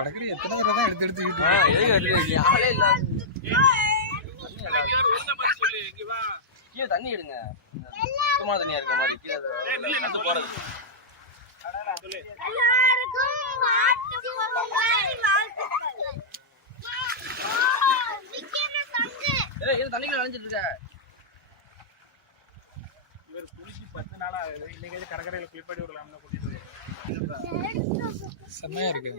கடற்கரை எத்தனை தடவை தான் எடுத்து எடுத்துக்கிட்டு ஆ, எதுக்கு எடுத்து ஆளே இல்லாம. கீழே தண்ணி எடுங்க. சுத்தமான தண்ணியா இருக்க மாதிரி கீழே போறது எல்லாருக்கும் வாழ்த்துக்கள் வாழ்த்துக்கள் விக்கிர சங்கு ஏய் இது தண்ணிக்குள்ள நனைஞ்சிட்டு இருக்க. இவர் குளிச்சு பத்து நாள் ஆகுது. இன்னைக்கு கடற்கரையில் குளிப்பாட்டி விடலாம்னு கூட்டிட்டு செம்மையா இருக்கு?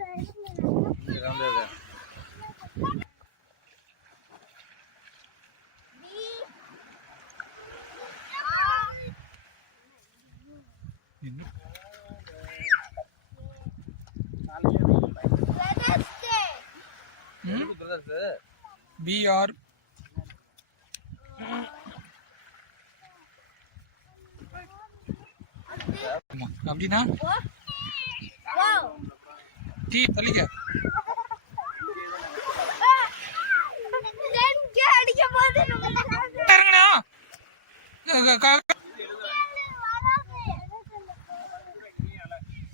பிஆர் அப்படின்னா? டீ தள்ளிக்க அடிக்க போது இறங்குண்ணா. க- க- க-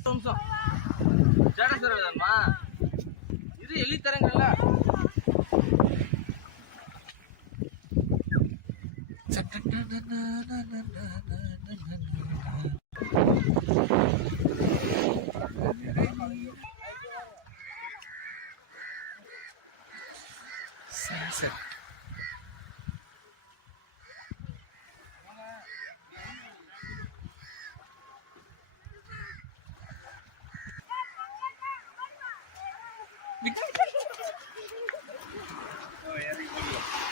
ஒரு நிமிஷம். status வேற வேணுமா? இது எள்ளி தரங்கல்ல Sunset.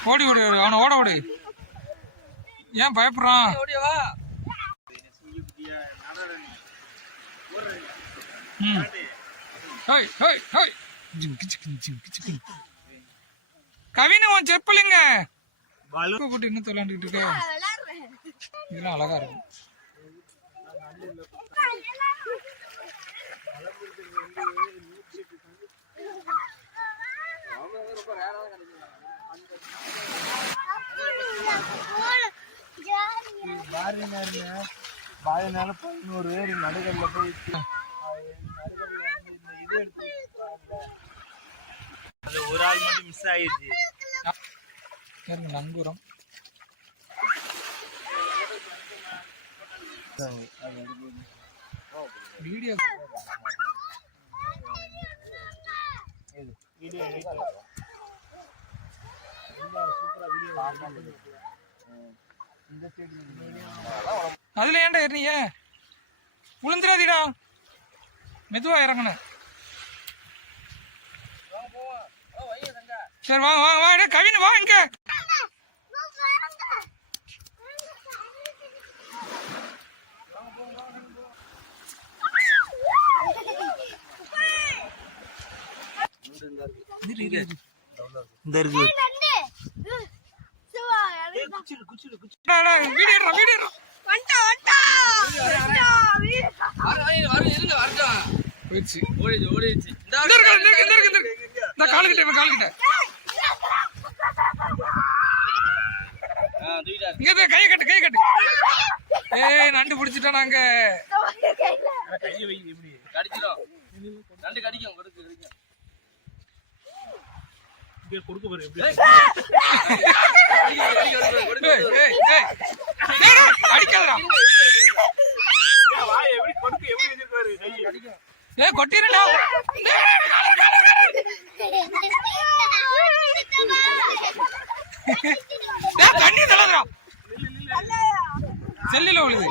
ஓடி ஓடி ஓடி அவனை ஓட ஓடி. ஏன் பயப்படுறான்? ம். ஹோய் ஹோய் ஹோய். கவினு உன் செப்பலுங்க. பாலு போட்டு என்ன விளையாண்டுக்கிட்டு இருக்க? இதெல்லாம் அழகா இருக்கும். பாரி நேரம் பதினோரு பேர் நடுகல்ல போய் அது ஒரு ஆள் மட்டும் மிஸ் ஆயிடுச்சு. நங்கூரம். வீடியோ வீடியோ இந்த சைடு அதுல ஏன்டா ஏறினீங்க? விழுந்துடாதீடா மெதுவா இறங்கணும் சரி வாங்க வாங்க வாங்க கவின் வா இங்க. இரு, இரு, இந்த இருக்கு டா, டா, வீடியோ எடுறா, வீடியோ எடுறா. வரு, வரு, வரு, இருங்க, வரட்டும். போயிடுச்சு ஓடிடுச்சு, ஓடிடுச்சு. இந்தா இந்த இருக்கு, இந்த இருக்கு, இந்த இருக்கு, இந்த இருக்கு. இந்த காலுக்கிட்ட இவன் காலுக்கிட்ட. இங்க கையை கட்டு கையை கட்டு ஏய் நண்டு பிடிச்சிட்டோம் நாங்க கையை வை எப்படி கடிச்சிடும். நண்டு கடிக்கும், கொடுக்கு, கடிக்கும். இங்க கொடுக்க போற எப்படி கடிக்கும், கடிக்கும், கொடுக்கு, கொடுக்கு, ஏய், கொடுக்கு. ஏய், ஏய். டேய், டேய், அடிக்காதடா வாய் எப்படி கொடுக்க எப்படி வச்சிருக்காரு கை ஏய் கொட்டிருடா. ஏய் தண்ணி தலதுடா செல்லில விழுது.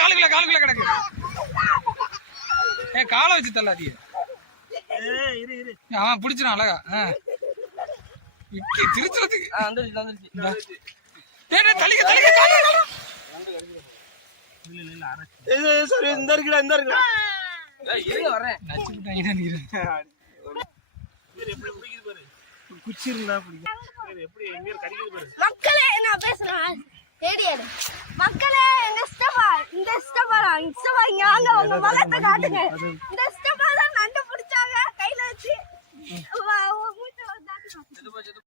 காலுக்குள்ள காலுக்குள்ள கிடக்கு. ஏய் காலை வச்சு தள்ளாதீங்க. ஏய் இரு இரு. அவன் பிடிச்சிடான் அழகா. ஆ. வந்துருச்சு. ஏய் டேய், தள்ளிக்க தள்ளிக்க சரி இந்த இருக்குடா இந்த இருக்குடா குச்சி இருந்தா மக்களே நான் பேசுறேன். ரேடியேடு மக்களே எங்க ஸ்டெப்பா இந்த ஸ்டெப்பா இங்க வாங்க உங்க முகத்தை காட்டுங்க. இந்த